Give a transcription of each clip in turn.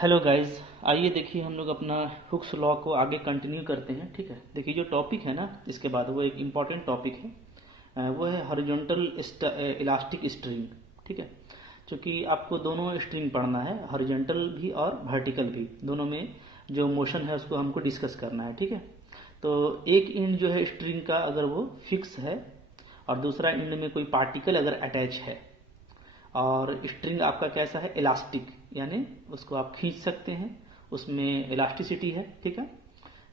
Hello guys, आइए देखिए हम लोग अपना हुक्स लॉ को आगे कंटिन्यू करते हैं। ठीक है, देखिए जो टॉपिक है ना इसके बाद वो एक इम्पॉर्टेंट टॉपिक है। वो है हॉरिजॉन्टल इलास्टिक स्ट्रिंग। ठीक है, क्योंकि आपको दोनों स्ट्रिंग पढ़ना है, हॉरिजॉन्टल भी और वर्टिकल भी, दोनों में जो मोशन है उसको हमको डिस्कस करना है। ठीक है, तो एक एंड जो है स्ट्रिंग का अगर वो फिक्स है और दूसरा एंड में कोई पार्टिकल अगर अटैच है और स्ट्रिंग आपका कैसा है, इलास्टिक, यानी उसको आप खींच सकते हैं, उसमें इलास्टिसिटी है। ठीक है,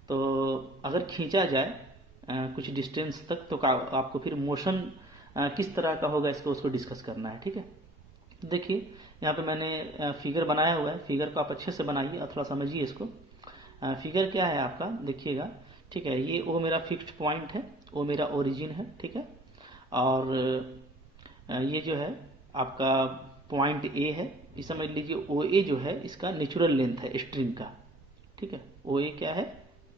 तो अगर खींचा जाए कुछ डिस्टेंस तक तो आपको फिर मोशन किस तरह का होगा इसको उसको डिस्कस करना है। ठीक है, देखिए यहाँ पे मैंने फिगर बनाया हुआ है, फिगर को आप अच्छे से बनाइए और थोड़ा समझिए इसको। फिगर क्या है आपका, देखिएगा। ठीक है, ये ओ मेरा फिक्स्ड पॉइंट है, ओ मेरा ओरिजिन है। ठीक है, और ये जो है आपका पॉइंट ए है, ये समझ लीजिए ओ ए जो है इसका नेचुरल लेंथ है स्ट्रिंग का। ठीक है, ओ ए क्या है,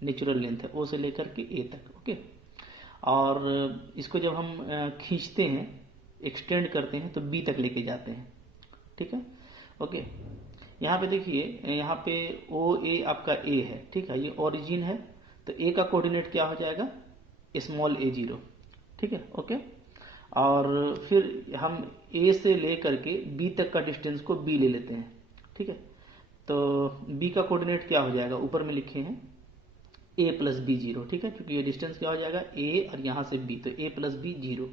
नेचुरल लेंथ है, ओ से लेकर के ए तक। ओके, और इसको जब हम खींचते हैं, एक्सटेंड करते हैं तो बी तक लेके जाते हैं। ठीक है, ओके। यहाँ पे देखिए, यहाँ पे ओ ए आपका ए है। ठीक है, ये ओरिजिन है, तो ए का कोऑर्डिनेट क्या हो जाएगा, स्मॉल ए जीरो। ठीक है, ओके। और फिर हम ए से लेकर के बी तक का डिस्टेंस को बी ले लेते हैं। ठीक है, तो बी का कोऑर्डिनेट क्या हो जाएगा, ऊपर में लिखे हैं ए प्लस बी जीरो। ठीक है, क्योंकि ये डिस्टेंस क्या हो जाएगा, ए और यहाँ से बी, तो ए प्लस बी जीरो।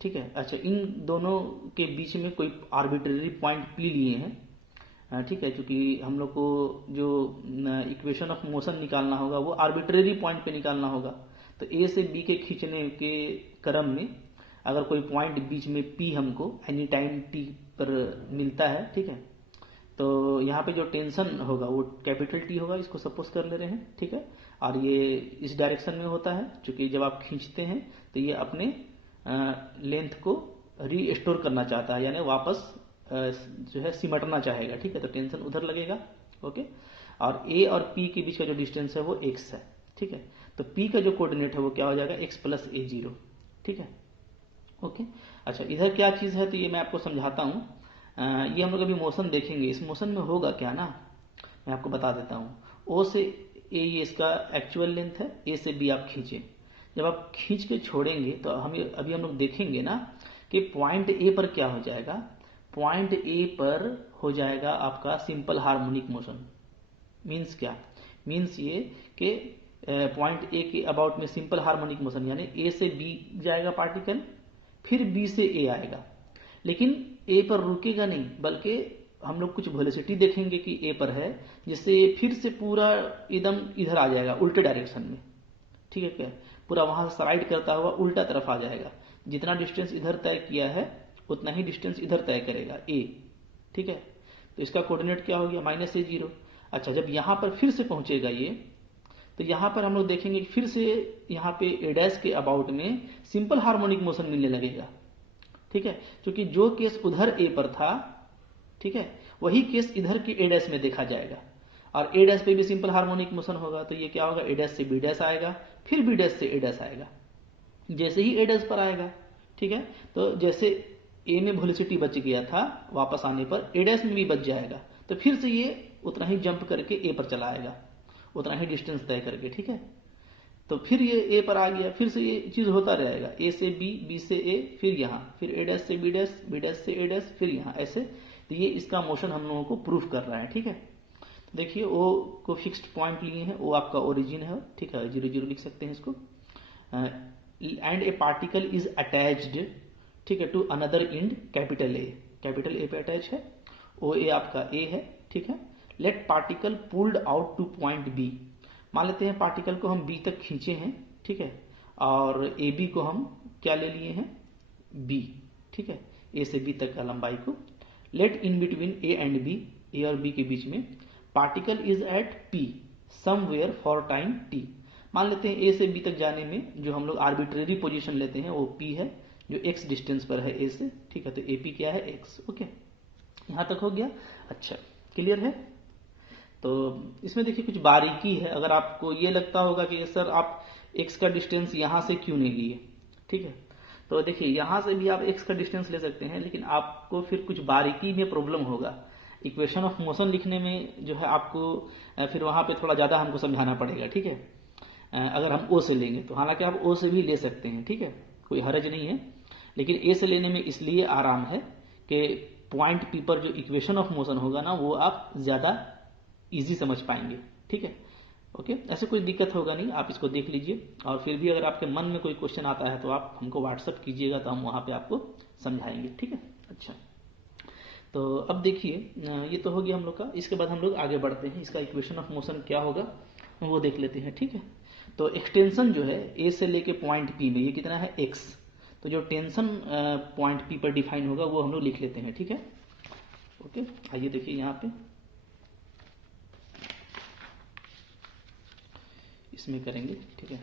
ठीक है, अच्छा, इन दोनों के बीच में कोई आर्बिट्रेरी पॉइंट पी लिए हैं। ठीक है, क्योंकि हम लोग को जो इक्वेशन ऑफ मोशन निकालना होगा वो आर्बिट्रेरी पॉइंट पे निकालना होगा। तो ए से बी के खींचने के क्रम में अगर कोई पॉइंट बीच में पी हमको एनी टाइम टी पर मिलता है, ठीक है, तो यहाँ पे जो टेंशन होगा वो कैपिटल टी होगा, इसको सपोज कर ले रहे हैं। ठीक है, और ये इस डायरेक्शन में होता है, क्योंकि जब आप खींचते हैं तो ये अपने लेंथ को रीस्टोर करना चाहता है, यानी वापस जो है सिमटना चाहेगा। ठीक है, तो टेंशन उधर लगेगा। ओके, और ए और पी के बीच का जो डिस्टेंस है वो एक्स है। ठीक है, तो पी का जो कोऑर्डिनेट है वो क्या हो जाएगा, एक्स प्लस ए जीरो। ठीक है, ओके। अच्छा, इधर क्या चीज है तो ये मैं आपको समझाता हूँ। ये हम लोग अभी मोशन देखेंगे, इस मोशन में होगा क्या ना, मैं आपको बता देता हूँ। ओ से ए ये इसका एक्चुअल लेंथ है, ए से बी आप खींचे, जब आप खींच के छोड़ेंगे तो अभी हम लोग देखेंगे ना कि पॉइंट ए पर क्या हो जाएगा। पॉइंट ए पर हो जाएगा आपका सिंपल हार्मोनिक मोशन। मीन्स क्या, मीन्स ये कि पॉइंट ए के अबाउट में सिंपल हार्मोनिक मोशन, यानी ए से बी जाएगा पार्टिकल, फिर बी से ए आएगा, लेकिन ए पर रुकेगा नहीं, बल्कि हम लोग कुछ वेलोसिटी देखेंगे कि ए पर है, जिससे ये फिर से पूरा एकदम इधर आ जाएगा उल्टे डायरेक्शन में। ठीक है, क्या पूरा वहां से स्लाइड करता हुआ उल्टा तरफ आ जाएगा। जितना डिस्टेंस इधर तय किया है उतना ही डिस्टेंस इधर तय करेगा ए। ठीक है, तो इसका कोऑर्डिनेट क्या हो गया, माइनस ए जीरो। अच्छा, जब यहां पर फिर से पहुंचेगा ये, तो यहां पर हम लोग देखेंगे कि फिर से यहाँ पे ए डैश के अबाउट में सिंपल हार्मोनिक मोशन मिलने लगेगा। ठीक है, क्योंकि जो केस उधर ए पर था, ठीक है, वही केस इधर के ए डैश में देखा जाएगा, और ए डैश पे भी सिंपल हार्मोनिक मोशन होगा, तो ये क्या होगा, ए डैश से बी डैश आएगा, फिर बी डैश से ए डैश आएगा। जैसे ही ए डैश पर आएगा, ठीक है, तो जैसे ए में वेलोसिटी बच गया था, वापस आने पर ए डैश में भी बच जाएगा, तो फिर से ये उतना ही जंप करके ए पर चला आएगा, उतना ही डिस्टेंस तय करके। ठीक है, तो फिर ये ए पर आ गया, फिर से ये चीज होता रहेगा, ए से बी, बी से ए, फिर यहाँ, फिर ए डैश से बी डैश, बी डैश से ए डैश, फिर यहाँ, ऐसे। तो ये इसका मोशन हम लोगों को प्रूफ कर रहा है। ठीक है, तो देखिए ओ को फिक्स्ड पॉइंट लिए हैं, ओ आपका ओरिजिन है। ठीक है, जीरो जीरो लिख सकते हैं इसको। And a particle is attached, ठीक है, to another end capital A, capital A पे अटैच है, ओ ए आपका ए है। ठीक है, let particle pulled out to point B, मान लेते हैं पार्टिकल को हम बी तक खींचे हैं। ठीक है, और ए बी को हम क्या ले लिए हैं, बी। ठीक है, ए से बी तक का लंबाई को। Let in between A and B, A और बी के बीच में particle is at P somewhere for time T, मान लेते हैं ए से बी तक जाने में जो हम लोग आर्बिट्रेरी पोजीशन लेते हैं वो पी है, जो एक्स डिस्टेंस पर है ए से। ठीक है, तो ए पी क्या है, एक्स। ओके, यहां तक हो गया। अच्छा, क्लियर है। तो इसमें देखिए कुछ बारीकी है, अगर आपको ये लगता होगा कि सर आप एक्स का डिस्टेंस यहां से क्यों नहीं लिए, ठीक है, तो देखिए यहां से भी आप एक्स का डिस्टेंस ले सकते हैं, लेकिन आपको फिर कुछ बारीकी में प्रॉब्लम होगा। इक्वेशन ऑफ मोशन लिखने में जो है आपको फिर वहाँ पे थोड़ा ज़्यादा हमको समझाना पड़ेगा, ठीक है। अगर हम ओ से लेंगे तो, हालांकि आप ओ से भी ले सकते हैं, ठीक है, कोई हर्ज नहीं है, लेकिन ए से लेने में इसलिए आराम है कि पॉइंट पी पर जो इक्वेशन ऑफ मोशन होगा ना वो आप ज़्यादा इजी समझ पाएंगे, ठीक है। ओके, ऐसे कोई दिक्कत होगा नहीं, आप इसको देख लीजिए, और फिर भी अगर आपके मन में कोई क्वेश्चन आता है तो आप हमको व्हाट्सअप कीजिएगा, तो हम वहाँ पे आपको समझाएंगे, ठीक है। अच्छा, तो अब देखिए ये तो हो गया हम लोग का। इसके बाद हम लोग आगे बढ़ते हैं, इसका इक्वेशन ऑफ मोशन क्या होगा वो देख लेते हैं, ठीक है। तो एक्सटेंशन जो है ए से लेके पॉइंट पी में, ये कितना है एक्स, तो जो टेंशन पॉइंट पी पर डिफाइन होगा वो हम लोग लिख लेते हैं, ठीक है। ओके, आइए देखिए यहाँ पे इसमें करेंगे, ठीक है।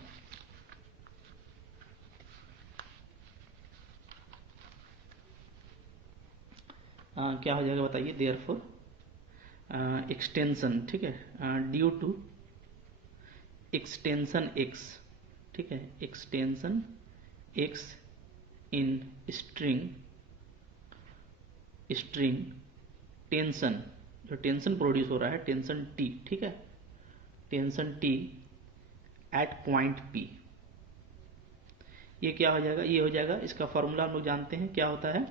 क्या हो जाएगा बताइए, देयरफॉर एक्सटेंशन, ठीक है, ड्यू टू एक्सटेंशन एक्स, ठीक है, extension X in string tension, जो टेंशन प्रोड्यूस हो रहा है, टेंशन टी, ठीक है, tension T at point P, ये क्या हो जाएगा, ये हो जाएगा, इसका फॉर्मूला हम लोग जानते हैं क्या होता है,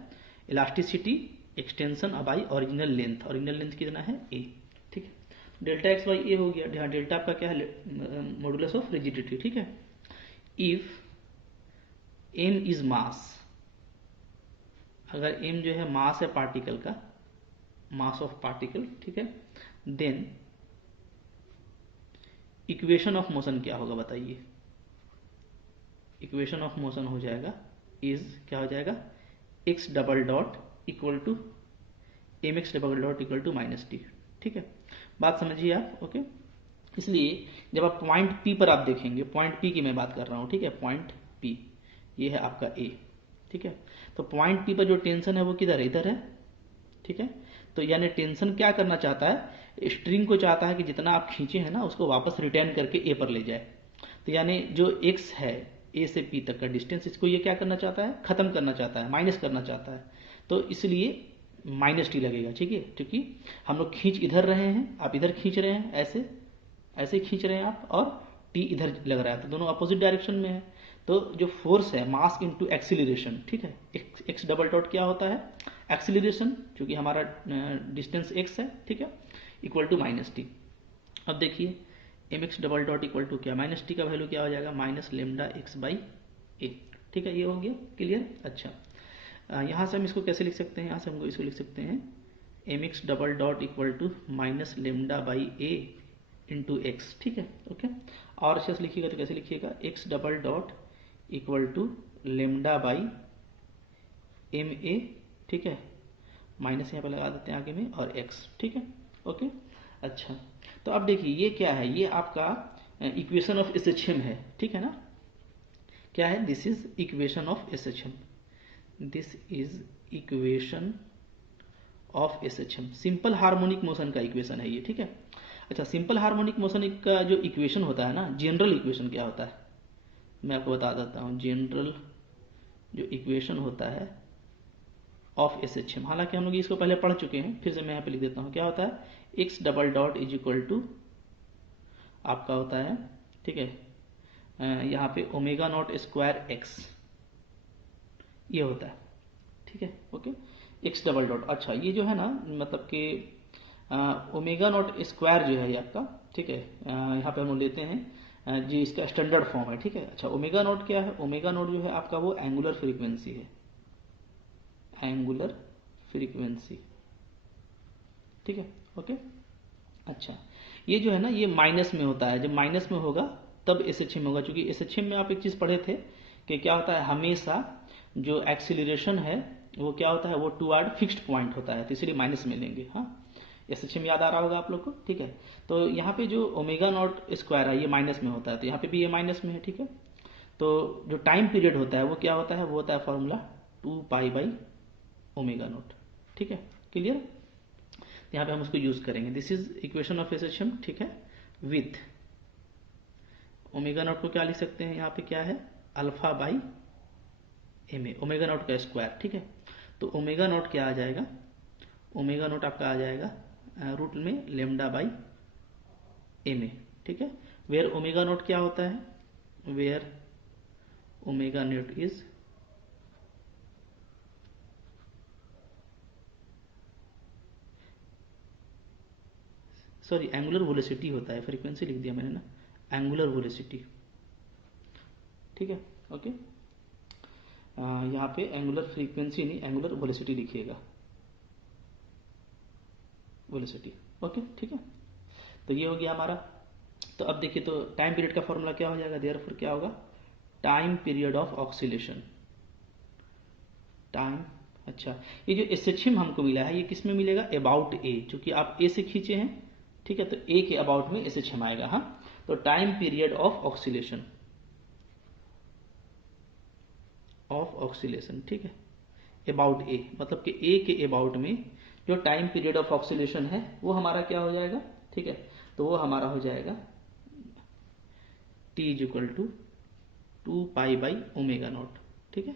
elasticity extension by original length, original length कितना है ए, ठीक है। डेल्टा एक्स बाई ए हो गया, डेल्टा आपका क्या है, मॉडुलस ऑफ रिजिडिटी, ठीक है। इफ एम इज मास, अगर एम जो है मास है पार्टिकल का, मास ऑफ पार्टिकल, ठीक है, देन इक्वेशन ऑफ मोशन क्या होगा बताइए, इक्वेशन ऑफ मोशन हो जाएगा इज, क्या हो जाएगा, X double dot equal to M X double dot equal to minus T, ठीक है। बात समझिए आप, ओके। इसलिए जब आप पॉइंट पी पर आप देखेंगे, पॉइंट पी की मैं बात कर रहा हूं, ठीक है, पॉइंट पी ये है आपका ए, ठीक है। तो पॉइंट पी पर जो टेंशन है वो किधर है, इधर है, ठीक है। तो यानी टेंशन क्या करना चाहता है, स्ट्रिंग को चाहता है कि जितना आप खींचे हैं ना उसको वापस रिटर्न करके ए पर ले जाए। तो यानी जो एक्स है ए से पी तक का डिस्टेंस, इसको ये क्या करना चाहता है, खत्म करना चाहता है, माइनस करना चाहता है। तो इसलिए माइनस टी लगेगा, ठीक है, क्योंकि हम लोग खींच इधर रहे हैं, आप इधर खींच रहे हैं, ऐसे ऐसे खींच रहे हैं आप, और टी इधर लग रहा है, तो दोनों अपोजिट डायरेक्शन में है। तो जो फोर्स है मास इनटू एक्सीलरेशन, ठीक है, एक्स डबल डॉट क्या होता है, एक्सीलरेशन, क्योंकि हमारा डिस्टेंस एक्स है, ठीक है, इक्वल टू माइनस टी। अब देखिए M X double dot equal to क्या, माइनस टी का वैल्यू क्या हो जाएगा, minus lambda X by A, ठीक है, ये हो गया क्लियर। अच्छा, यहाँ से हम इसको कैसे लिख सकते हैं, यहाँ से हम इसको लिख सकते हैं M X double dot equal to minus lambda by A into X, ठीक है, ओके। और शेष लिखिएगा तो कैसे लिखिएगा, X double dot equal to lambda by M A, ठीक है, माइनस यहाँ पे लगा देते हैं आगे में, और एक्स, ठीक है, ओके। अच्छा, तो अब देखिए ये क्या है, ये आपका इक्वेशन ऑफ एसएचएम है, ठीक है ना, क्या है, this is equation of SHM, this is equation of SHM, simple harmonic motion का इक्वेशन है ये, ठीक है। अच्छा, सिंपल हार्मोनिक मोशन का जो इक्वेशन होता है ना, जनरल इक्वेशन क्या होता है मैं आपको बता देता हूँ। जनरल जो इक्वेशन होता है ऑफ एसएचएम, हालांकि हम लोग इसको पहले पढ़ चुके हैं, फिर से मैं यहाँ पे लिख देता हूँ, क्या होता है, X double dot is equal to आपका होता है, ठीक है, यहाँ पे ओमेगा नॉट स्क्वायर एक्स, ये होता है, ठीक है, ओके, एक्स डबल डॉट। अच्छा, ये जो है ना, मतलब कि ओमेगा नॉट स्क्वायर जो है ये आपका, ठीक है, यहाँ पे हम लोग लेते हैं जी, इसका स्टैंडर्ड फॉर्म है, ठीक है। अच्छा, ओमेगा नॉट क्या है, ओमेगा नॉट जो है आपका वो एंगुलर फ्रीक्वेंसी है, एंगुलर फ्रीक्वेंसी, ठीक है, ओके। अच्छा, ये जो है ना ये माइनस में होता है, जब माइनस में होगा तब एसएचएम होगा, क्योंकि एसएचएम में आप एक चीज पढ़े थे कि क्या होता है, हमेशा जो एक्सीलरेशन है वो क्या होता है, वो टुवर्ड फिक्स्ड पॉइंट होता है, तो इसलिए माइनस में लेंगे। हाँ, एसएचएम याद आ रहा होगा आप लोग को, ठीक है। तो यहाँ पे जो ओमेगा नॉट स्क्वायर है ये माइनस में होता है, तो यहाँ पे भी ये माइनस में है, ठीक है। तो जो टाइम पीरियड होता है वो क्या होता है, वो होता है formula 2 pi by omega naught, ठीक है, क्लियर। यहाँ पे हम उसको यूज करेंगे, this is equation of SHM, ठीक है, विथ ओमेगा नॉट को क्या लिख सकते हैं, यहाँ पे क्या है, alpha by M A, omega naught का स्क्वायर, ठीक है। तो ओमेगा नॉट क्या आ जाएगा, ओमेगा नोट आपका आ जाएगा रूट में लेमडा बाई ए में, ठीक है। वेयर ओमेगा नोट क्या होता है, where omega naught is sorry angular velocity होता है, फ्रीक्वेंसी लिख दिया मैंने ना, एंगुलर वेलोसिटी, ठीक है। ओके, यहाँ पे एंगुलर फ्रीक्वेंसी नहीं, एंगुलर वेलोसिटी लिखिएगा, वेलोसिटी। ओके, ठीक है। तो ये हो गया हमारा। तो अब देखिए, तो टाइम पीरियड का फॉर्मूला क्या हो जाएगा, देयरफॉर क्या होगा, time period of oscillation, time. अच्छा, ये जो एसएचएम हमको मिला है ये किस में मिलेगा, अबाउट ए, चूंकि आप ए से खींचे हैं, ठीक है, तो ए के अबाउट में एसएचएम आएगा। हाँ, तो टाइम पीरियड ऑफ ऑक्सीलेशन, ठीक है, अबाउट ए, मतलब कि ए के अबाउट में जो टाइम पीरियड ऑफ ऑक्सीलेशन है वो हमारा क्या हो जाएगा, ठीक है, तो वो हमारा हो जाएगा T is equal to 2 pi by omega naught, ठीक है,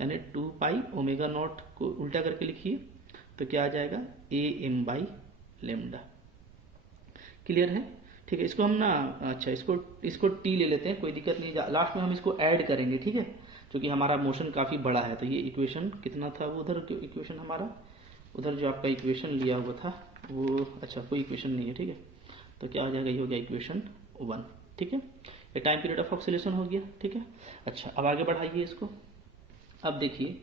यानी 2 पाई ओमेगा नॉट को उल्टा करके लिखिए तो क्या आ जाएगा, A M by lambda. Clear है, ठीक है। इसको हम ना, अच्छा, इसको टी ले लेते हैं, कोई दिक्कत नहीं, लास्ट में हम इसको ऐड करेंगे, ठीक है, क्योंकि हमारा मोशन काफ़ी बड़ा है। तो ये इक्वेशन कितना था, वो उधर इक्वेशन हमारा, उधर जो आपका इक्वेशन लिया हुआ था वो, अच्छा कोई इक्वेशन नहीं है, ठीक है, तो क्या हो जाएगा, ये हो गया इक्वेशन 1, ठीक है। ये टाइम पीरियड ऑफ ऑक्सीलेशन हो गया, ठीक है। अच्छा, अब आगे बढ़ाइए इसको। अब देखिए,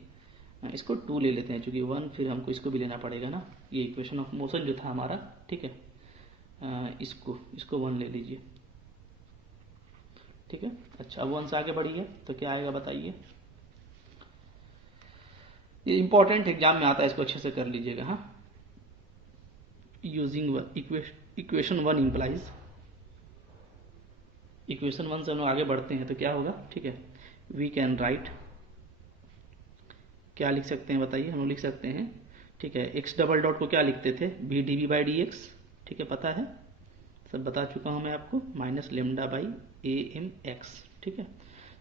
इसको 2 ले लेते हैं, चूंकि 1 फिर हमको इसको भी लेना पड़ेगा ना, ये इक्वेशन ऑफ मोशन जो था हमारा, ठीक है, इसको 1 ले लीजिए, ठीक है। अच्छा, अब 1 से आगे बढ़िए तो क्या आएगा बताइए, ये इंपॉर्टेंट एग्जाम में आता है, इसको अच्छे से कर लीजिएगा। हाँ, यूजिंग इक्वेशन 1 इंप्लाइज, इक्वेशन 1 से हम लोग आगे बढ़ते हैं तो क्या होगा, ठीक है, वी कैन राइट, क्या लिख सकते हैं बताइए, हम लोग लिख सकते हैं, ठीक है, एक्स डबल डॉट को क्या लिखते थे, B D V by D X, ठीक है, पता है, सब बता चुका हूं मैं आपको, minus lambda by A M X, ठीक है।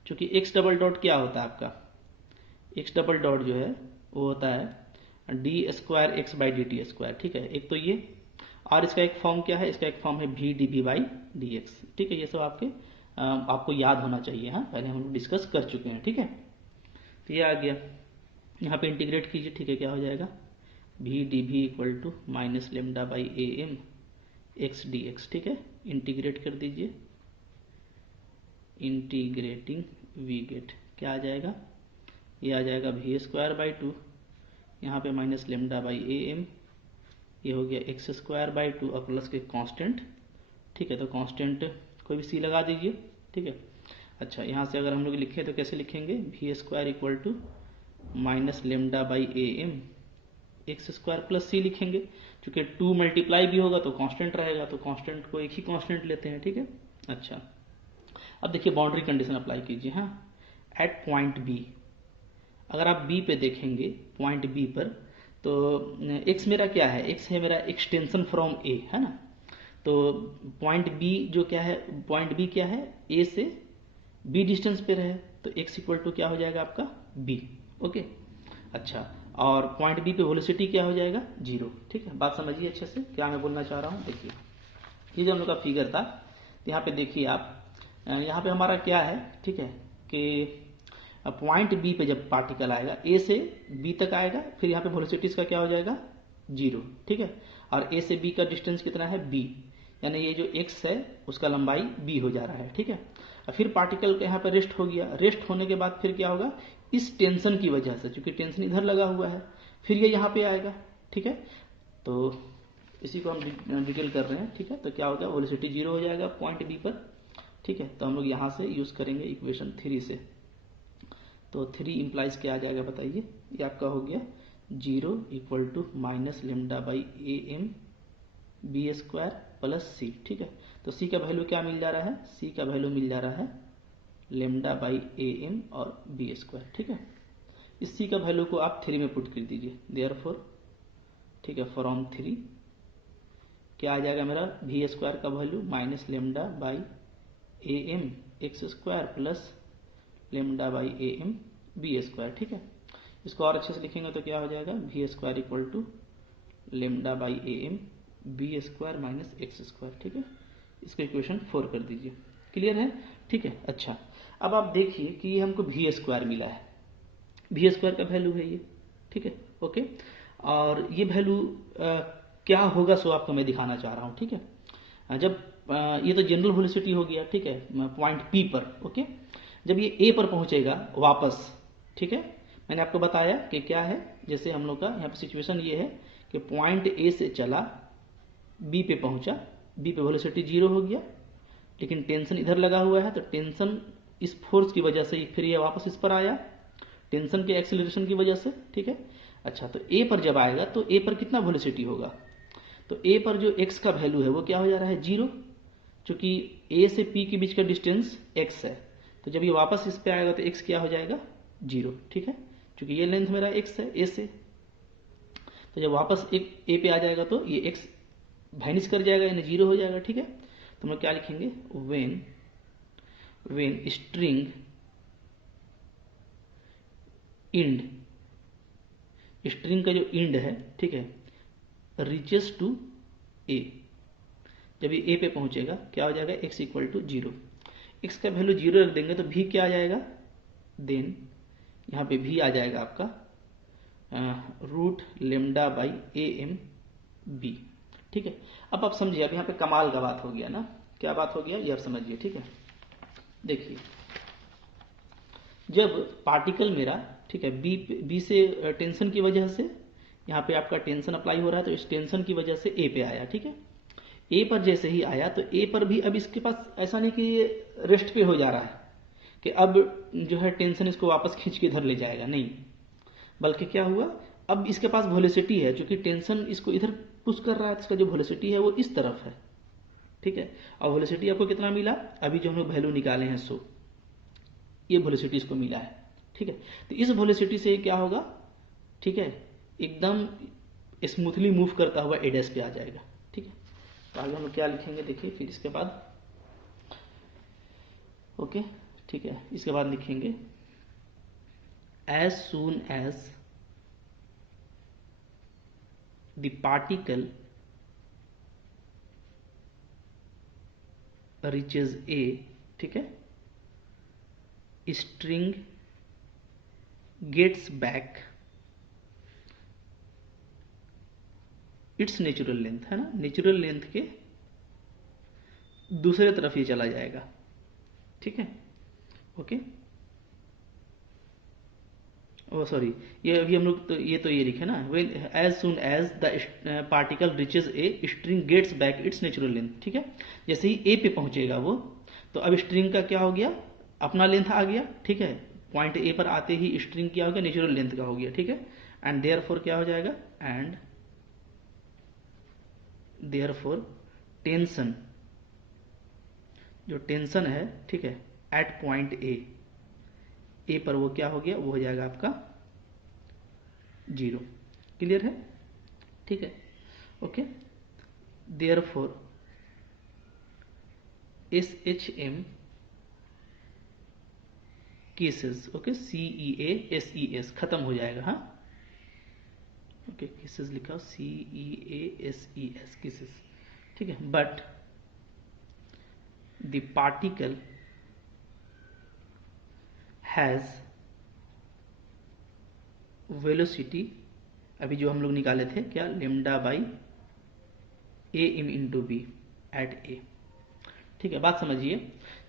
चूंकि एक्स डबल डॉट क्या होता है आपका, एक्स डबल डॉट जो है वो होता है D square x by D T square, ठीक है, एक तो ये, और इसका एक फॉर्म क्या है, इसका एक फॉर्म है V D B by D X, ठीक है। ये सब आपको याद होना चाहिए, हाँ, पहले हम लोग डिस्कस कर चुके हैं, ठीक है। तो ये आ गया, यहाँ पे इंटीग्रेट कीजिए, ठीक है, क्या हो जाएगा, V D V equal to minus lambda by A M X D X, ठीक है, इंटीग्रेट कर दीजिए, इंटीग्रेटिंग वी गेट क्या आ जाएगा, ये आ जाएगा वी स्क्वायर बाई 2, यहाँ पे minus lambda by A M, ये हो गया एक्स स्क्वायर बाई 2 और प्लस के कांस्टेंट, ठीक है, तो कांस्टेंट कोई भी सी लगा दीजिए, ठीक है। अच्छा, यहाँ से अगर हम लोग लिखें तो कैसे लिखेंगे, v square equal to minus lambda by A M x square plus C लिखेंगे, क्योंकि 2 मल्टीप्लाई भी होगा तो कांस्टेंट रहेगा, तो कांस्टेंट को एक ही कांस्टेंट लेते हैं, ठीक है। अच्छा, अब देखिए बाउंड्री कंडीशन अप्लाई कीजिए। हाँ, एट पॉइंट बी, अगर आप बी पे देखेंगे, पॉइंट बी पर, तो एक्स मेरा क्या है, एक्स है मेरा एक्सटेंशन फ्रॉम ए, है ना, तो पॉइंट बी जो क्या है, पॉइंट बी क्या है, ए से बी डिस्टेंस पे रहे, तो एक्स इक्वल टू क्या हो जाएगा आपका बी, ओके। अच्छा, और पॉइंट बी पे वेलोसिटी क्या हो जाएगा, 0, ठीक है। बात समझिए अच्छे से, क्या मैं बोलना चाह रहा हूँ, देखिए ये जो हम लोग का फिगर था, तो यहाँ पे देखिए आप, यहाँ पे हमारा क्या है, ठीक है, कि पॉइंट बी पे जब पार्टिकल आएगा, ए से बी तक आएगा, फिर यहाँ पे वेलोसिटी का क्या हो जाएगा, 0, ठीक है, और ए से बी का डिस्टेंस कितना है, बी, यानी ये जो एक्स है उसका लंबाई बी हो जा रहा है, ठीक है। और फिर पार्टिकल यहाँ पर रेस्ट हो गया, रेस्ट होने के बाद फिर क्या होगा, इस टेंशन की वजह से, क्योंकि टेंशन इधर लगा हुआ है, फिर ये यहाँ पे आएगा, ठीक है। तो इसी को हम डिटेल कर रहे हैं, ठीक है। तो क्या होगा, वेलोसिटी 0 हो जाएगा पॉइंट बी पर, ठीक है। तो हम लोग यहाँ से यूज करेंगे इक्वेशन 3 से, तो 3 इंप्लाइज क्या आ जाएगा बताइए, ये आपका हो गया 0 equal to minus lambda by A M B square plus C, ठीक है। तो सी का वैल्यू क्या मिल जा रहा है, सी का वैल्यू मिल जा रहा है लेमडा बाई ए एम और बी स्क्वायर, ठीक है। इस सी का वैल्यू को आप 3 में पुट कर दीजिए, देयरफॉर, ठीक है, फ्रॉम 3 क्या आ जाएगा मेरा, वी स्क्वायर का value minus lambda by A M x square plus lambda by A M B square, ठीक है। इसको और अच्छे से लिखेंगे तो क्या हो जाएगा, V square equal to lambda by A M B square minus X square, ठीक है। इसको इक्वेशन 4 कर दीजिए। क्लियर है, ठीक है। अच्छा, अब आप देखिए कि ये हमको वी स्क्वायर मिला है, वी स्क्वायर का वैल्यू है ये, ठीक है, ओके। और ये वैल्यू क्या होगा सो आपको मैं दिखाना चाह रहा हूँ, ठीक है। जब ये तो जनरल वेलोसिटी हो गया, ठीक है, पॉइंट पी पर, ओके। जब ये ए पर पहुंचेगा वापस, ठीक है, मैंने आपको बताया कि क्या है, जैसे हम लोग का यहाँ पे सिचुएशन ये है कि पॉइंट ए से चला, बी पे पहुंचा, बी पे वेलोसिटी 0 हो गया, लेकिन टेंशन इधर लगा हुआ है, तो टेंशन इस फोर्स की वजह से फिर ये वापस इस पर आया, टेंशन के एक्सेलरेशन की वजह से, ठीक है। अच्छा, तो ए पर जब आएगा तो ए पर कितना वेलोसिटी होगा, तो ए पर जो एक्स का वैल्यू है वो क्या हो जा रहा है, 0, क्योंकि ए से पी के बीच का डिस्टेंस एक्स है। तो जब ये वापस इस पे आएगा तो एक्स क्या हो जाएगा, 0, ठीक है, क्योंकि ये लेंथ मेरा एक्स है ए से। तो जब वापस एक ए पे आ जाएगा तो ये एक्स वैनिश कर जाएगा, यानी 0 हो जाएगा, ठीक है। तो हम लोग क्या लिखेंगे, वेन स्ट्रिंग इंड, स्ट्रिंग का जो इंड है, ठीक है, रीचेस टू ए, जब ये ए पे पहुंचेगा क्या हो जाएगा, एक्स इक्वल टू 0। एक्स का वैल्यू 0 रख देंगे तो भी क्या आ जाएगा, देन यहाँ पे भी आ जाएगा आपका root lambda by A M B, ठीक है। अब आप समझिए, अब यहाँ पे कमाल का बात हो गया ना, क्या बात हो गया ये आप समझिए, ठीक है। देखिए, जब पार्टिकल मेरा, ठीक है, बी से टेंशन की वजह से यहाँ पे आपका टेंशन अप्लाई हो रहा है, तो इस टेंशन की वजह से ए पे आया, ठीक है। ए पर जैसे ही आया तो ए पर भी अब इसके पास ऐसा नहीं कि ये रेस्ट पे हो जा रहा है कि अब जो है टेंशन इसको वापस खींच के इधर ले जाएगा, नहीं, बल्कि क्या हुआ, अब इसके पास वेलोसिटी है, क्योंकि टेंशन इसको इधर पुश कर रहा है, इसका जो वेलोसिटी है वो इस तरफ है, ठीक है। और वेलोसिटी आपको कितना मिला, अभी जो हम लोग वैल्यू निकाले हैं, सो ये वेलोसिटी इसको मिला है, ठीक है। तो इस वेलोसिटी से क्या होगा, ठीक है, एकदम स्मूथली मूव करता हुआ एडेस पे आ जाएगा, ठीक है। तो आगे हम लोग क्या लिखेंगे देखिए, फिर इसके बाद, ओके, ठीक है, इसके बाद लिखेंगे as soon as the particle reaches A, ठीक है, string gets back its natural length, है ना, नेचुरल लेंथ के दूसरे तरफ ये चला जाएगा, ठीक है, ओके। ओ सॉरी, ये अभी हम लोग तो ये लिखे ना, when as soon as the particle reaches a string gets back its natural length, ठीक है। जैसे ही ए पे पहुंचेगा वो, तो अब स्ट्रिंग का क्या हो गया, अपना लेंथ आ गया, ठीक है। पॉइंट ए पर आते ही स्ट्रिंग क्या हो गया, नेचुरल लेंथ का हो गया, ठीक है। एंड देयरफॉर क्या हो जाएगा, एंड देयरफॉर टेंशन, जो टेंशन है, ठीक है, एट पॉइंट ए पर वो क्या हो गया, वो हो जाएगा आपका 0। क्लियर है, ठीक है, okay. Therefore SHM cases, okay, CEASES खत्म हो जाएगा, हाँ, ओके, केसेस लिखा CEASES केसेस, ठीक है। But the particle has velocity, अभी जो हम लोग निकाले थे क्या, lambda by A M into B eight ए, ठीक है। बात समझिए,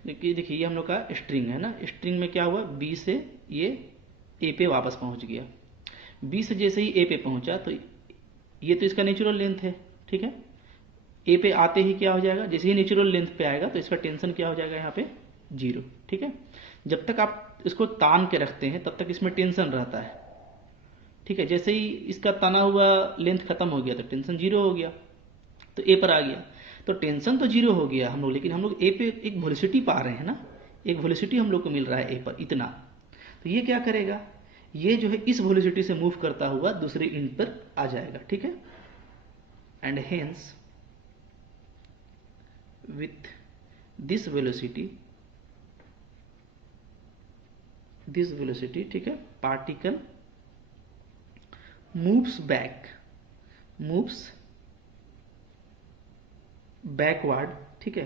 देखिए ये हम लोग का स्ट्रिंग है ना, स्ट्रिंग में क्या हुआ, बी से ये ए पे वापस पहुंच गया, बी से जैसे ही ए पे पहुंचा तो ये तो इसका नेचुरल लेंथ है, ठीक है। ए पे आते ही क्या हो जाएगा, जैसे ही नेचुरल लेंथ पे आएगा तो इसका टेंशन क्या हो जाएगा यहाँ पे, 0, ठीक है। जब तक आप इसको तान के रखते हैं तब तक इसमें टेंशन रहता है, ठीक है। जैसे ही इसका तना हुआ लेंथ खत्म हो गया तो टेंशन 0 हो गया, तो ए पर आ गया, तो टेंशन तो 0 हो गया हम लोग, लेकिन हम लोग ए पे एक वेलोसिटी पा रहे हैं ना, एक वेलोसिटी हम लोग को मिल रहा है ए पर इतना, तो ये क्या करेगा, ये जो है इस वेलोसिटी से मूव करता हुआ दूसरे इंड पर आ जाएगा, ठीक है। And hence with this velocity, ठीक है, particle moves back moves backward, ठीक है,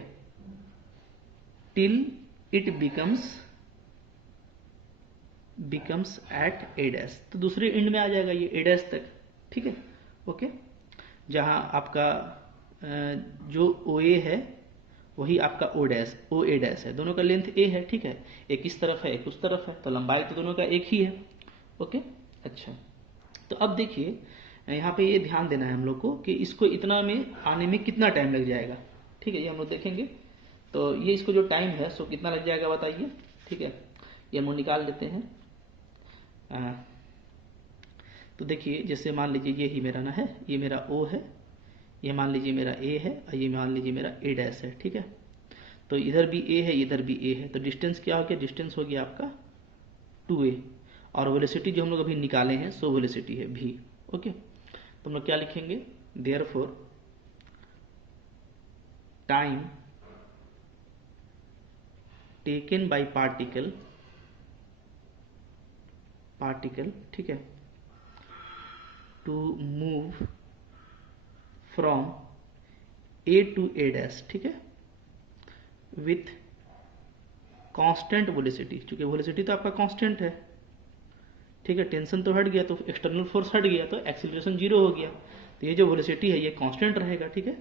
till it becomes at A dash. तो दूसरे एंड में आ जाएगा ये ए डैश तक, ठीक है, ओके। जहां आपका जो ओ ए है वही आपका ओ ए डैश है, दोनों का लेंथ ए है, ठीक है, एक इस तरफ है एक उस तरफ है, तो लंबाई तो दोनों का एक ही है, ओके। अच्छा, तो अब देखिए यहाँ पे ये ध्यान देना है हम लोग को कि इसको इतना में आने में कितना टाइम लग जाएगा, ठीक है, ये हम लोग देखेंगे। तो ये इसको जो टाइम है सो कितना लग जाएगा बताइए, ठीक है, ये हम लोग निकाल लेते हैं। तो देखिए जैसे मान लीजिए ये ही मेरा ना है, ये मेरा ओ है, ये मान लीजिए मेरा ए है और ये मान लीजिए मेरा ए डैश है, ठीक है। तो इधर भी ए है इधर भी ए है, तो डिस्टेंस क्या हो गया, डिस्टेंस हो गया आपका 2a, और वेलोसिटी जो हम लोग अभी निकाले हैं सो वेलोसिटी है v, ओके। तो हम लोग क्या लिखेंगे, therefore time taken by particle, ठीक है, to move from A to A dash, ठीक है, विथ कांस्टेंट वेलोसिटी। चूंकि वेलोसिटी तो आपका कांस्टेंट है, ठीक है, टेंशन तो हट गया तो एक्सटर्नल फोर्स हट गया तो एक्सीलरेशन 0 हो गया, तो ये जो वेलोसिटी है ये कांस्टेंट रहेगा, ठीक है,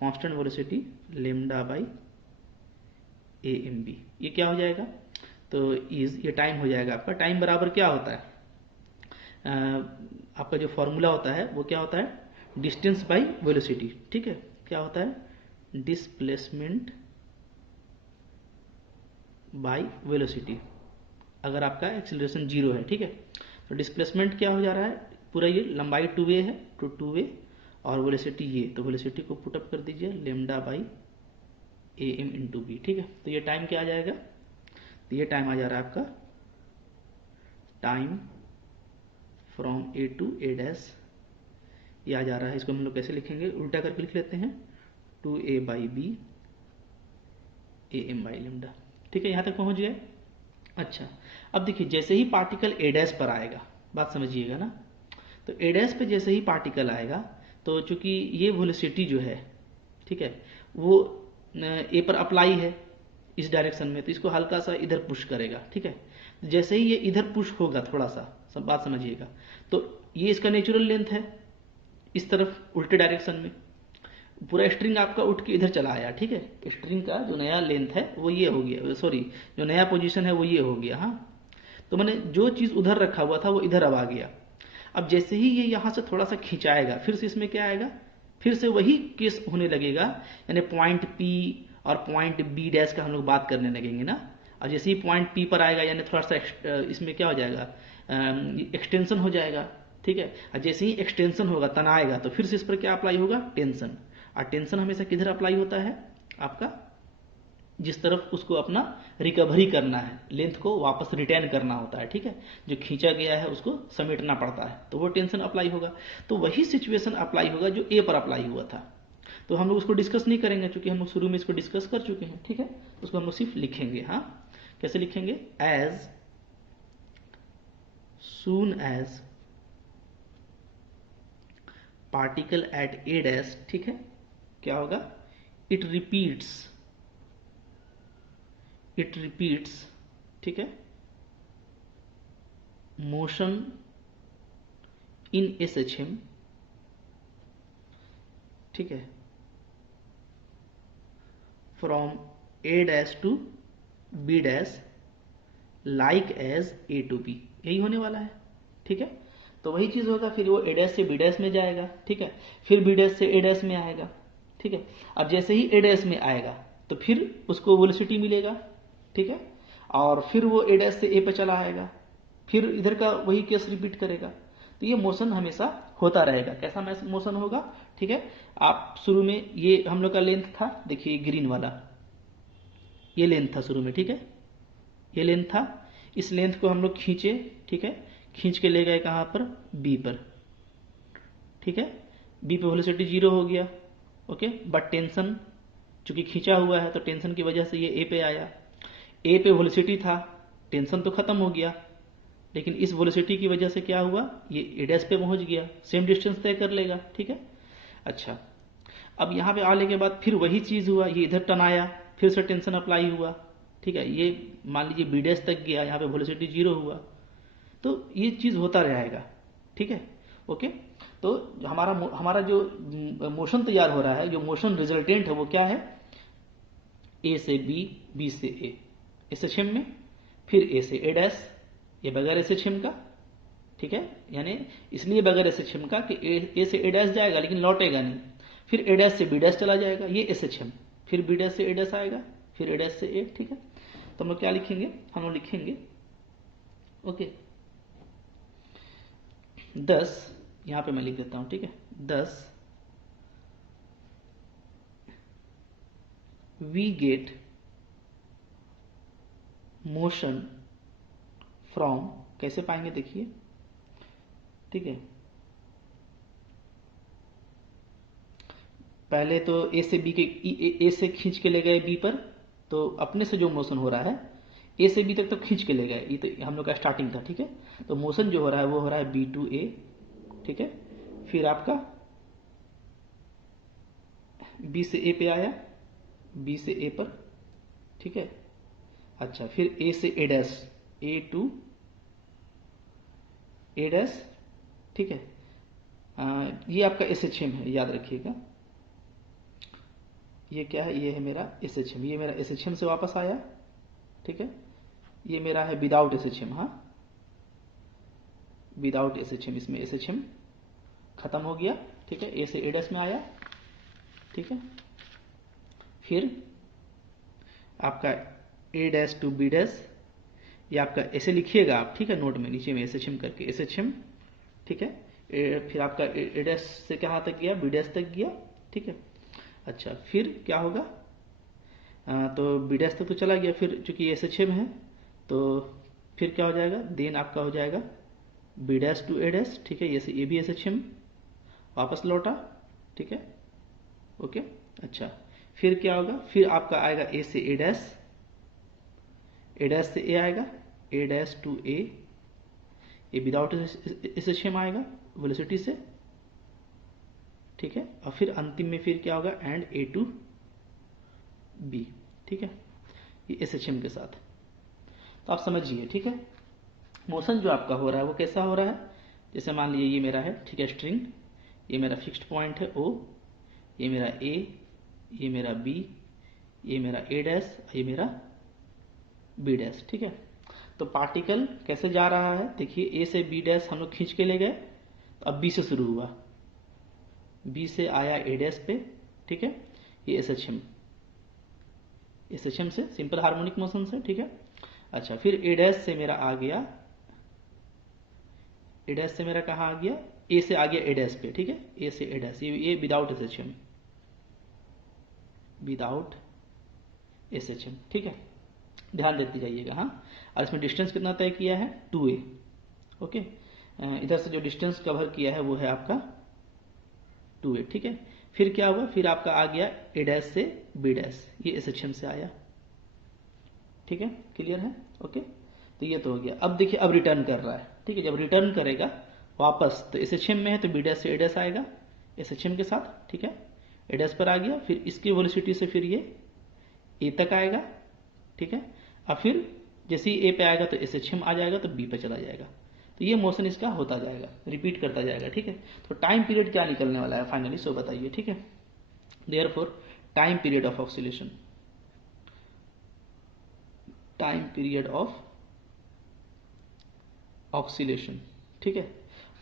constant velocity lambda by A M B. ये क्या हो जाएगा, तो ये टाइम हो जाएगा आपका। टाइम बराबर क्या होता है, आपका जो फॉर्मूला होता है वो क्या होता है, डिस्टेंस बाई वेलोसिटी, ठीक है, क्या होता है, डिस्प्लेसमेंट बाई वेलोसिटी, अगर आपका एक्सीलरेशन 0 है, ठीक है। तो डिस्प्लेसमेंट क्या हो जा रहा है, पूरा ये लंबाई 2a है तो 2a, और वेलोसिटी ये, तो वेलोसिटी को पुटअप कर दीजिए lambda by A M into B, ठीक है। तो ये टाइम क्या आ जाएगा, तो ये टाइम आ जा रहा है आपका time from A to A dash, ये आ जा रहा है। इसको हम लोग कैसे लिखेंगे, उल्टा करके लिख लेते हैं, 2a by B A M by lambda, ठीक है, यहाँ तक पहुँच गए। अच्छा, अब देखिए जैसे ही पार्टिकल ए डैश पर आएगा, बात समझिएगा ना, तो ए डैश पे जैसे ही पार्टिकल आएगा तो चूंकि ये वेलोसिटी जो है, ठीक है, वो ए पर अप्लाई है इस डायरेक्शन में, तो इसको हल्का सा इधर पुश करेगा, ठीक है। जैसे ही ये इधर पुश होगा थोड़ा सा, सब बात समझिएगा, तो ये इसका नेचुरल लेंथ है इस तरफ उल्टे डायरेक्शन में, पूरा स्ट्रिंग आपका उठ के इधर चला आया, ठीक है। स्ट्रिंग का जो नया लेंथ है वो ये हो गया, सॉरी जो नया पोजीशन है वो ये हो गया, हाँ। तो मैंने जो चीज उधर रखा हुआ था वो इधर अब आ गया। अब जैसे ही ये यहां से थोड़ा सा खिंचाएगा फिर से इसमें क्या आएगा, फिर से वही केस होने लगेगा, यानी पॉइंट पी और पॉइंट बी डैश का हम लोग बात करने लगेंगे ना। अब जैसे ही पॉइंट पी पर आएगा यानी थोड़ा सा इसमें क्या हो जाएगा, एक्सटेंशन हो जाएगा, ठीक है। और जैसे ही एक्सटेंशन होगा तनाएगा तो फिर से इस पर क्या अप्लाई होगा, टेंशन। और टेंशन हमेशा किधर अप्लाई होता है, आपका जिस तरफ उसको अपना रिकवरी करना है, लेंथ को वापस रिटर्न करना होता है, ठीक है, जो खींचा गया है उसको समेटना पड़ता है, तो वो टेंशन अप्लाई होगा। तो वही सिचुएशन अप्लाई होगा जो ए पर अप्लाई हुआ था। तो हम लोग उसको डिस्कस नहीं करेंगे क्योंकि हम लोग शुरू में इसको डिस्कस कर चुके हैं, ठीक है। उसको हम लोग सिर्फ लिखेंगे, हाँ, कैसे लिखेंगे, as soon as particle at A dash, ठीक है, क्या होगा, इट रिपीट्स, ठीक है, मोशन इन SHM, ठीक है, from A dash to B dash like as A to B, यही होने वाला है, ठीक है। तो वही चीज होगा, फिर वो ए डैश से बी डैश में जाएगा, ठीक है, फिर बी डैश से ए डैश में आएगा, ठीक है। अब जैसे ही ए डैश में आएगा तो फिर उसको वेलोसिटी मिलेगा, ठीक है, और फिर वो ए डैश से ए पे चला आएगा, फिर इधर का वही केस रिपीट करेगा। तो ये मोशन हमेशा होता रहेगा। कैसा मोशन होगा, ठीक है। आप शुरू में ये हम लोग का लेंथ था, देखिए ग्रीन वाला ये लेंथ था शुरू में, ठीक है, ये लेंथ था, इस लेंथ को हम लोग खींचे, ठीक है, खींच के ले गए कहां पर, बी पर, ठीक है। बी पे वेलोसिटी 0 हो गया, ओके, बट टेंशन चूंकि खींचा हुआ है तो टेंशन की वजह से ये ए पे आया। ए पे वेलोसिटी था, टेंशन तो खत्म हो गया, लेकिन इस वेलोसिटी की वजह से क्या हुआ, ये ए डैश पे पहुंच गया, सेम डिस्टेंस तय कर लेगा, ठीक है। अच्छा, अब यहाँ पे आने के बाद फिर वही चीज़ हुआ, ये इधर टर्न आया, फिर से टेंशन अप्लाई हुआ, ठीक है। ये मान लीजिए बी डैश तक गया, यहाँ पे वेलोसिटी 0 हुआ, तो ये चीज़ होता रहेगा, ठीक है। ओके, तो हमारा जो मोशन तैयार हो रहा है, जो मोशन रिजल्टेंट है वो क्या है, ए से बी, बी से ए, SHM में, फिर ए से ए डैश, ये बगैर SHM का, ठीक है। यानी इसलिए बगैर SHM का कि ए से ए डैश जाएगा लेकिन लौटेगा नहीं, फिर ए डैश से बी डैश चला जाएगा, ये SHM, फिर बी डैश से ए डैश आएगा, फिर ए डैश से ए, ठीक है। तो हम लोग क्या लिखेंगे, हम लोग लिखेंगे ओके 10, यहां पे मैं लिख देता हूं, ठीक है, 10 वी गेट मोशन फ्रॉम, कैसे पाएंगे देखिए, ठीक है। पहले तो ए से बी के ए से खींच के ले गए बी पर, तो अपने से जो मोशन हो रहा है ए से बी तक तो खींच के ले गए, ये तो हम लोग का स्टार्टिंग था, ठीक है। तो मोशन जो हो रहा है वो हो रहा है बी टू ए, ठीक है। फिर आपका बी से ए पे आया, बी से ए पर, ठीक है। अच्छा, फिर ए से A dash, A to A dash, ठीक है। ये आपका SHM है, याद रखिएगा, ये क्या है, ये है मेरा SHM, ये मेरा SHM से वापस आया, ठीक है। ये मेरा है विदाउट SHM, हाँ, विदाउट SHM, इसमें SHM खत्म हो गया, ठीक है। ए से ए डैश में आया, ठीक है। फिर आपका ए डैश टू बी डैश, ये आपका ऐसे लिखिएगा आप, ठीक है, नोट में नीचे में SHM करके, SHM, ठीक है। फिर आपका ए डैश से कहाँ तक गया, बी डैश तक गया, ठीक है। अच्छा, फिर क्या होगा, तो बी डैश तक तो चला गया, फिर चूंकि SHM है तो फिर क्या हो जाएगा, देन आपका हो जाएगा B dash to A dash, ठीक है। ये भी SHM वापस लौटा, ठीक है, ओके। अच्छा, फिर क्या होगा, फिर आपका आएगा ए से ए डैश, ए डैश से ए आएगा, ए डैश टू ए, ये विदाउट SHM आएगा वेलोसिटी से, ठीक है। और फिर अंतिम में फिर क्या होगा, एंड ए टू बी, ठीक है, ये SHM के साथ। तो आप समझिए, ठीक है, मोशन जो आपका हो रहा है वो कैसा हो रहा है, जैसे मान लीजिए ये मेरा है, ठीक है, स्ट्रिंग, ये मेरा फिक्स्ड पॉइंट है O, ये मेरा A, ये मेरा B, ये मेरा A डैश, ये मेरा B डैश, ठीक है। तो पार्टिकल कैसे जा रहा है, देखिए A से B डैश हम लोग खींच के ले गए, तो अब B से शुरू हुआ, B से आया A डैश पे, ठीक है, ये SHM से सिंपल हार्मोनिक मोशन से, ठीक है। अच्छा, फिर A डैश से मेरा आ गया, A डैश से मेरा कहाँ आ गया, A से आ गया A डैश पे, ठीक है, A से A डैश, ये विदाउट SHM, विदाउट SHM, ठीक है, ध्यान देते जाइएगा, हाँ। और इसमें डिस्टेंस कितना तय किया है, 2a, ओके। इधर से जो डिस्टेंस कवर किया है वो है आपका 2a, ठीक है। फिर क्या हुआ, फिर आपका आ गया A डैश से B डैश, ये SHM से आया, ठीक है, क्लियर है, ओके। तो ये तो हो गया। अब देखिए, अब रिटर्न कर रहा है, ठीक है, जब रिटर्न करेगा वापस तो SHM में है तो B डैश से A डैश आएगा SHM के साथ, ठीक है। A डैश पर आ गया, फिर इसकी वेलोसिटी से फिर ये A तक आएगा, ठीक है। और फिर जैसे ही A पे आएगा तो SHM आ जाएगा, तो B पे चला जाएगा, तो ये मोशन इसका होता जाएगा, रिपीट करता जाएगा, ठीक है। तो टाइम पीरियड क्या निकलने वाला है फाइनली, सो बताइए, ठीक है। Therefore time period of oscillation, time period of oscillation, ठीक है,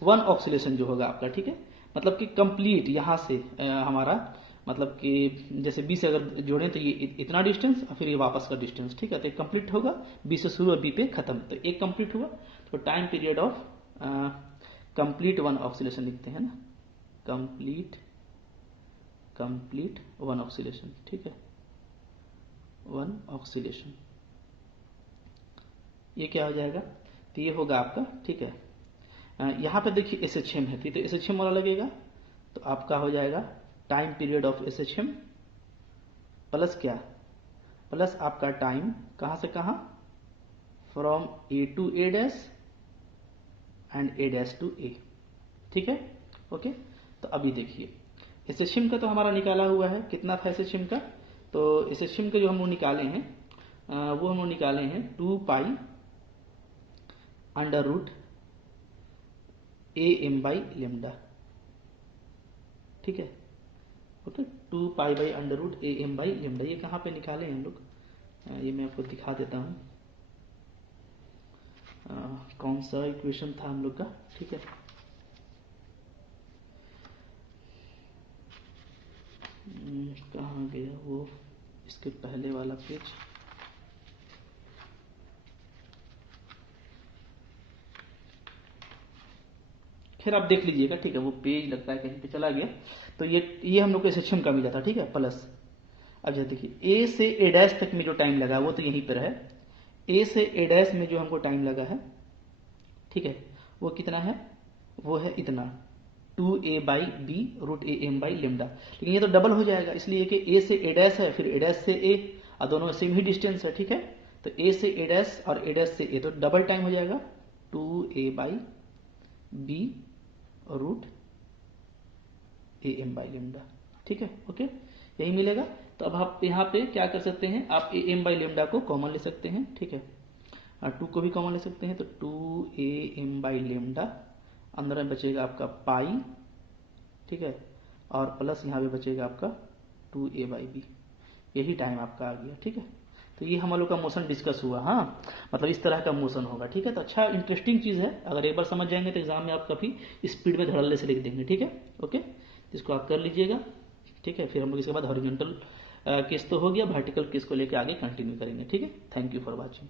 वन ऑक्सीलेशन जो होगा आपका, ठीक है, मतलब कि कंप्लीट यहां से हमारा मतलब कि जैसे बी से अगर जोड़ें तो ये इतना डिस्टेंस और फिर ये वापस का डिस्टेंस, ठीक है, तो कंप्लीट होगा, बी से शुरू और बी पे खत्म, तो एक कंप्लीट हुआ। तो time period of complete one oscillation लिखते हैं ना, कंप्लीट वन ऑक्सीलेशन, ठीक है, वन ऑक्सीलेशन, ये क्या हो जाएगा, तो ये होगा आपका, ठीक है। यहाँ पे देखिए SHM है, तो SHM वाला लगेगा, तो आपका हो जाएगा time period of SHM plus क्या, प्लस आपका टाइम कहाँ से कहाँ, from A to A dash and A dash to A, ठीक है, ओके। तो अभी देखिए, एसएसएम का तो हमारा निकाला हुआ है, कितना था एसएसएम का, तो एसएसएम के जो हम लोग निकाले हैं वो हम लोग निकाले हैं 2 pi under root A M by lambda, ठीक है। Okay, 2 pi by under root A M by lambda, ये कहाँ पे निकाले हैं हम लोग, ये मैं आपको दिखा देता हूँ कौन सा इक्वेशन था हम लोग का, ठीक है। कहाँ गया वो, इसके पहले वाला पेज, खैर आप देख लीजिएगा, ठीक है। वो पेज लगता है कहीं पे चला गया, तो ये हम लोग को एसएचएम का मिला था, ठीक है, प्लस। अब जैसे देखिए ए से ए डैश तक में जो टाइम लगा वो तो यहीं पर है, ए से ए डैश में जो हमको टाइम लगा है, ठीक है, वो कितना है, वो है इतना 2a by B root A M by lambda. लेकिन ये तो डबल हो जाएगा, इसलिए कि ए से ए डैश है, फिर ए डैश से ए, और दोनों सेम ही डिस्टेंस है, ठीक है। तो ए से ए डैश और ए डैश से ए, तो डबल टाइम हो जाएगा 2a by B root A M by lambda, ठीक है। ओके, यही मिलेगा। तो अब आप यहाँ पे क्या कर सकते हैं, आप ए एम बाई लेमडा को कॉमन ले सकते हैं, ठीक है, और 2 को भी कॉमन ले सकते हैं, तो 2a एम बाई लेमडा, अंदर में बचेगा आपका पाई, ठीक है, और प्लस यहाँ पे बचेगा आपका 2a बाई बी, यही टाइम आपका आ गया, ठीक है। तो ये हम लोग का मोशन डिस्कस हुआ, हाँ, मतलब इस तरह का मोशन होगा, ठीक है। तो अच्छा इंटरेस्टिंग चीज़ है, अगर एक बार समझ जाएंगे तो एग्जाम में आप काफ़ी स्पीड में धड़ल्ले से लिख देंगे, ठीक है। ओके, इसको आप कर लीजिएगा, ठीक है। फिर हम लोग इसके बाद हॉरिजॉन्टल केस तो हो गया, वर्टिकल केस को लेकर आगे कंटिन्यू करेंगे, ठीक है। Thank you for watching.